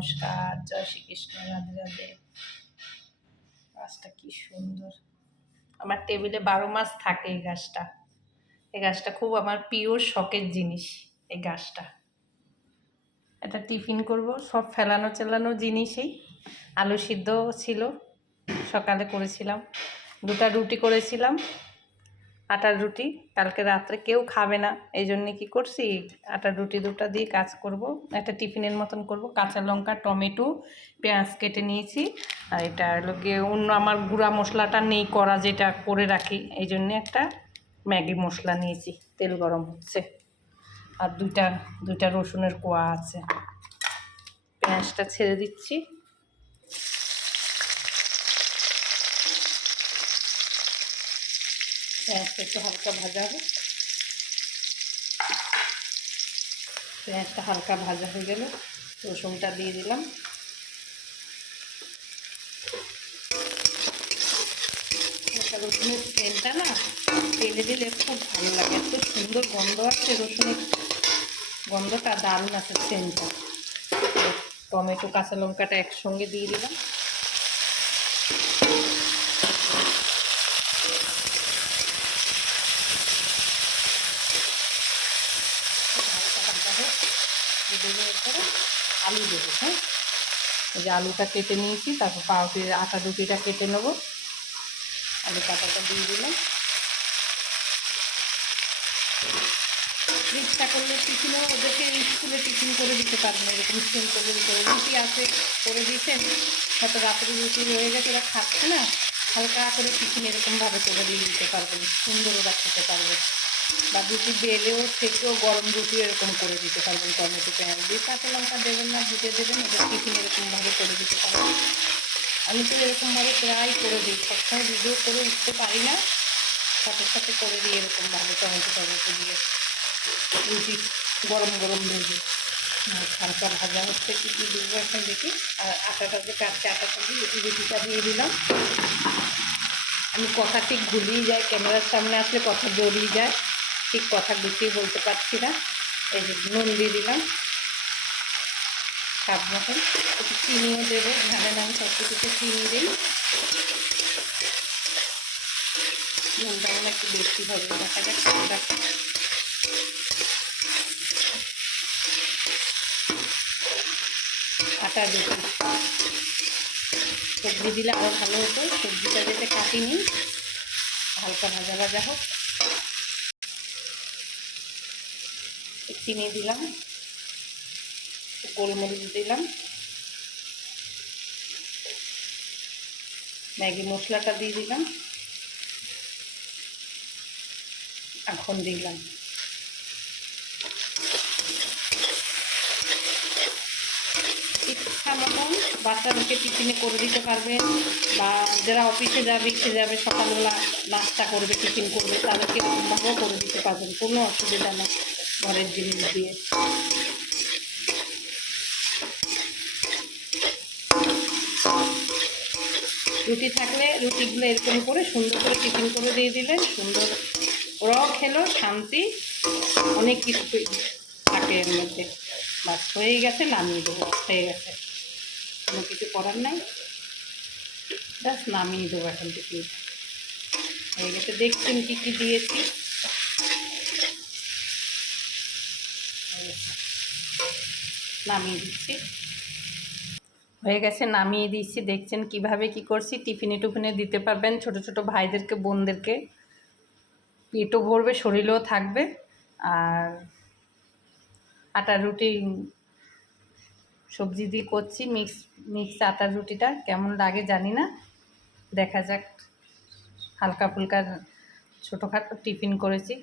নমস্কার, জয় শ্রীকৃষ্ণ, রাধে রাধে। গাছটা কি সুন্দর, আমার টেবিলে 12 মাস থাকে এই গাছটা। এই গাছটা খুব আমার প্রিয় শখের জিনিস। এই গাছটা এটা টিফিন করব, সব ফেলানো চেলানো জিনিসই। আলু সিদ্ধ ছিল, সকালে করেছিলাম, 2টা রুটি করেছিলাম, আটার রুটি। কালকে রাত্রে কেউ খাবে না, এই জন্যে কী করছি, আটার রুটি 2টা দিয়ে কাজ করব, একটা টিফিনের মতন করব। কাঁচা লঙ্কা, টমেটো, পেঁয়াজ কেটে নিয়েছি। আর এটা হলো গিয়ে অন্য আমার গুঁড়া মশলাটা নেই করা, যেটা করে রাখি, এই জন্যে একটা ম্যাগি মশলা নিয়েছি। তেল গরম হচ্ছে, আর দুইটা রসুনের কোয়া আছে। পেঁয়াজটা ছেড়ে দিচ্ছি। পেঁয়াজটা একটু হালকা ভাজা হবে। পেঁয়াজটা হালকা ভাজা হয়ে গেলে রসুনটা দিয়ে দিলাম। রসুনের তেলটা না তেলে দিলে খুব ভালো লাগে, এত সুন্দর গন্ধ আছে, রসুনের গন্ধটা দারুণ আছে, সেন্টটা। টমেটো, কাঁচা লঙ্কাটা একসঙ্গে দিয়ে দিলাম। দেবো, এরপরে আলু দেবো। হ্যাঁ, এই যে আলুটা কেটে নিয়েছি, তারপর পাউরুটির আটা রুটিটা কেটে নেবো। আলু কাটাটা দিয়ে দিলাম। ইচ্ছা করলে টিফিনও ওদেরকে স্কুলে টিফিন করে দিতে পারবেন, এরকম সিম্পল করে রুটি আছে করে দিয়েছেন, হয়তো রাত্রে রুটি রয়ে গেছে, ওরা খাচ্ছে না, হালকা করে টিফিন এরকমভাবে করে দিয়ে দিতে পারবেন, সুন্দর ওরা খেতে পারবে। বা রুটি বেলেও থেকেও গরম রুটি এরকম করে দিতে পারবেন, টমেটো পেঁয়াজ দিয়ে। কাঁচা লঙ্কা দেবেন না, ভুজে দেবেন, ওদের টিফিন এরকমভাবে করে দিতে পারবেন। আমি তো এরকমভাবে প্রায় করে দিই, সবসময় ভিডিও করে উঠতে পারি না, সাথে সাথে করে দিই এরকমভাবে টমেটো দিয়ে রুটি গরম গরম ভেজে। হালকা ভাজা হচ্ছে, কী কী দেবো এখন দেখি। আর আটাটা যে কাটছে, আটাটা দিয়ে রুটিটা দিয়ে দিলাম। আমি কথা ঠিক ভুলিয়ে যাই, ক্যামেরার সামনে আসলে কথা জড়িয়ে যায়, ঠিক কথা গুছিয়ে বলতে পারছি না। এই যে নুন দিয়ে দিলাম স্বাদ মতন, একটু চিনিও দেবো, জানেন আমি সব কিছুতে চিনি দিই। নুনটা মানে একটু বেশি হবে, দেখা যাক। আটা রুটি সবজি দিলে আরও ভালো হতো, সবজিটা যেতে কাটিনি, হালকা ভাজা ভাজা হোক। চিনি দিলাম, গোলমরিচ দিলাম, ম্যাগি মশলাটা দিয়ে দিলাম, এখন দিলাম। ইচ্ছা মতন বাচ্চাদেরকে টিফিনে করে দিতে পারবেন, বা যারা অফিসে যাবে সকালবেলা নাস্তা করবে, টিফিন করবে, তাদেরকে এরকমভাবেও করে দিতে পারবেন, কোনো অসুবিধা নেই ঘরের জিনিস দিয়ে। রুটি থাকলে রুটিগুলো এরকম করে সুন্দর করে টিফিন করে দিয়ে দিলেন, সুন্দর ওরাও খেলো, শান্তি, অনেক কিছু থাকে এর মধ্যে। বাস হয়ে গেছে, নামিয়ে দেবো, হয়ে গেছে, কোনো কিছু করার নাই, জাস্ট নামিয়ে দেবো এখন টিফিন হয়ে গেছে। দেখছেন কী কী দিয়েছি, নামিয়ে দিচ্ছি, হয়ে গেছে, নামিয়ে দিচ্ছি। দেখছেন কিভাবে কি করছি, টিফিনে টুফিনে দিতে পারবেন ছোট ছোট ভাইদেরকে, বোনদেরকে, পেটও ভরবে, শরীরেও থাকবে। আর আটার রুটি সবজি দিয়ে করছি, মিক্স আটার রুটিটা কেমন লাগে জানি না, দেখা যাক। হালকা ফুলকা ছোটোখাটো টিফিন করেছি,